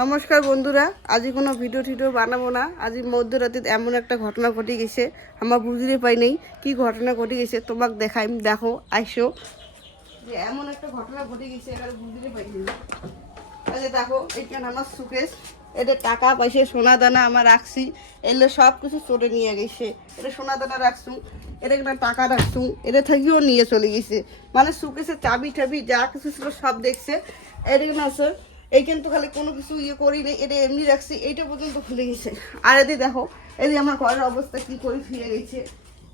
নমস্কার বন্ধুরা, আজ কোনো ভিডিও বানাবো না। আজ মধ্যরাতে এমন একটা ঘটনা ঘটে গেছে, আমার বুঝতে পাই নাই কি ঘটনা ঘটে গেছে। তোমাকে দেখাই, দেখো আইসো যে এমন একটা ঘটনা ঘটে গেছে, এখানে বুঝতে পাইনি। আচ্ছা দেখো, এইখানে আমার সুকেশ, এটা টাকা পয়সা সোনা দানা আমার রাখছি, এগুলো সব কিছু চলে নিয়ে গেছে। এটা সোনা দানা রাখছু, এটা একটা টাকা রাখছু, এটা থেকেও নিয়ে চলে গেছে। মানে সুকেশের চাবি টাবি যা কিছু ছিল সব দেখছে। এটা কেন আছে, এইখানে তো খালি কোনো কিছু ইয়ে করি নেই, এটা এমনি রাখছি, এইটা পর্যন্ত খুলে গেছে। আর এদি দেখো, এদি আমার ঘরের অবস্থা কি করে ফিরে গেছে।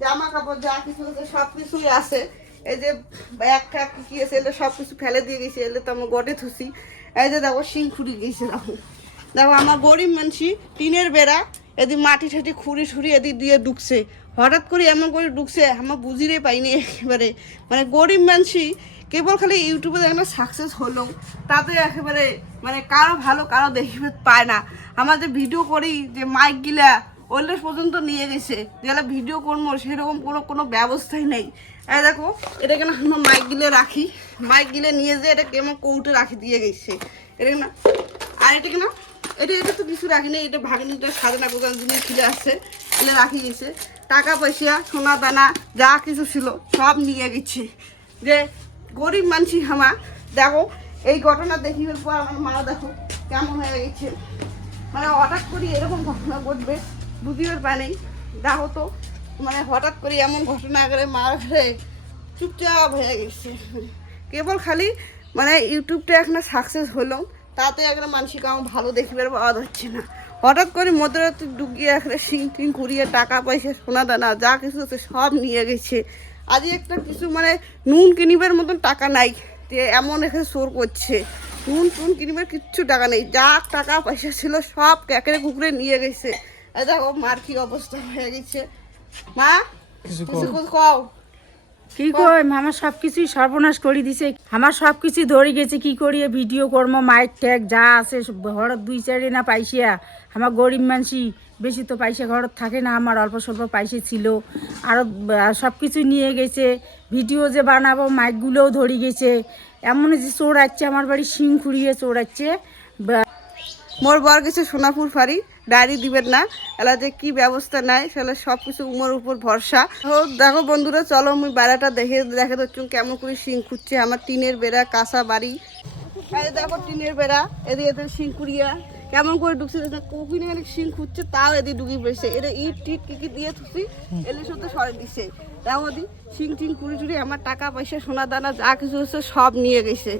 জামা কাপড় যা কিছু আছে সব কিছুই আছে। এই যে ব্যাগ ট্যাগ কি আছে, এলে সব কিছু ফেলে দিয়ে গেছে, এলে তো আমার গটে থুসি। এই যে দেখো শিং খুঁড়ি গেছে। দেখো দেখো আমার গরিব মানসি, টিনের বেড়া, এদিক মাটি ঠাটি খুঁড়ি ঠুড়ি এদিক দিয়ে ঢুকছে। হঠাৎ করে এমন করে ঢুকছে, আমার বুঝিরে পাইনি একেবারে। মানে গরিব মানসি কেবল খালি ইউটিউবে দেখেন সাকসেস হলো, তাতে একেবারে মানে কারো ভালো কারো দেখবে পায় না। আমাদের ভিডিও করি যে মাইক গিলা ওইলে পর্যন্ত নিয়ে গেছে, যেগুলো ভিডিও করবো সেরকম কোনো ব্যবস্থাই নেই। এই দেখো, এটা কেন আমার মাইক গিলে রাখি, মাইক গিলে নিয়ে যে এটা কেমন কৌটে রাখি দিয়ে গেছে। এটা না, আর এটা কেন, এটা তো কিছু রাখিনি, এটা ভাগিনিটা সাজানা গোজান জিনিস ছিল আসছে, এলে রাখি গেছে। টাকা পয়সা সোনা দানা যা কিছু ছিল সব নিয়ে গেছে। যে গরিব মানুষ আমার, দেখো এই ঘটনা দেখিবার পর আমার মা দেখো কেমন হয়ে গেছে। মানে হঠাৎ করে এরকম ঘটনা ঘটবে বুঝিবার পায় নেই। দেখো তো, মানে হঠাৎ করে এমন ঘটনা করে মার ঘরে চুপচাপ হয়ে গেছে। কেবল খালি মানে ইউটিউবটা এখনো সাকসেস হলো, তাতে একটা মানসিক আমার ভালো দেখিবার পাওয়া যাচ্ছে না। হঠাৎ করে মধ্যরাত্রি ডুগিয়ে একটা সিং টিং করিয়ে টাকা পয়সা সোনা দানা যা কিছু আছে সব নিয়ে গেছে। আজ একটা কিছু মানে নুন কিনিবার মতন টাকা নাই, যে এমন এখানে চোর করছে। নুন টুন কিনিবার কিচ্ছু টাকা নেই, যা টাকা পয়সা ছিল সব ক্যাকেরে কুকুরে নিয়ে গেছে। এই দেখো মার কি অবস্থা হয়ে গেছে। মা কিছু কও। কি কই, আমার সব কিছুই সর্বনাশ করে দিছে। আমার সব কিছু ধরে গেছে, কি করিয়ে ভিডিও করবো, মাইক ট্যাগ যা আছে ঘরত 2-4 না পাইসিয়া। আমার গরিব মানসি, বেশি তো পয়সা ঘরত থাকে না, আমার অল্প স্বল্প পয়সা ছিল। আরও সব কিছু নিয়ে গেছে। ভিডিও যে বানাবো মাইকগুলোও ধরে গেছে। এমন যে চোর আসছে আমার বাড়ি, শিং খুঁড়িয়ে চোর আসছে। মোর বর কিছু সোনাপুর ফারি ডায়েরি দিবেন না, এলা যে কি ব্যবস্থা নাই সেটা সব কিছু উমর উপর ভরসা। দেখো বন্ধুরা, চলো আমি বেড়াটা দেখে দিচ্ছি কেমন করে শিং খুঁজছে। আমার টিনের বেড়া, কাঁচা বাড়ি। দেখো টিনের বেড়া, এদিকে এদের শিং খুঁড়িয়া কেমন করে ঢুকছে। কপিনে শিং খুঁজছে, তাও এদিকে ঢুকি পড়েছে। এটা ইট টিট কি দিয়ে থুসি, এলে শুধু সরে দিছে। দেখো দি শিং টিং খুঁড়ি টুড়ি আমার টাকা পয়সা সোনা দানা যা কিছু হচ্ছে সব নিয়ে গেছে।